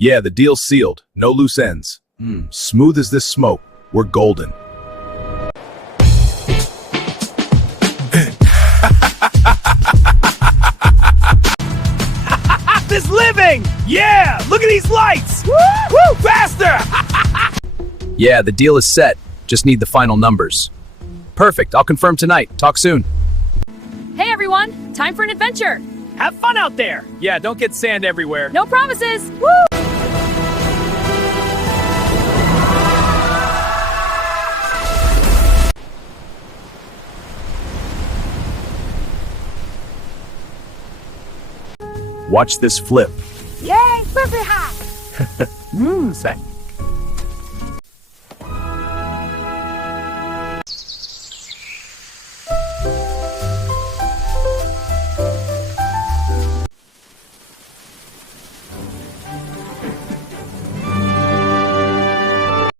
Yeah, the deal's sealed. No loose ends. Smooth as this smoke. We're golden. This living! Yeah! Look at these lights! Woo! Woo! Faster! Yeah, the deal is set. Just need the final numbers. Perfect. I'll confirm tonight. Talk soon. Hey everyone, time for an adventure. Have fun out there! Yeah, don't get sand everywhere. No promises. Woo! Watch this flip. Yay, flippy hot! Say.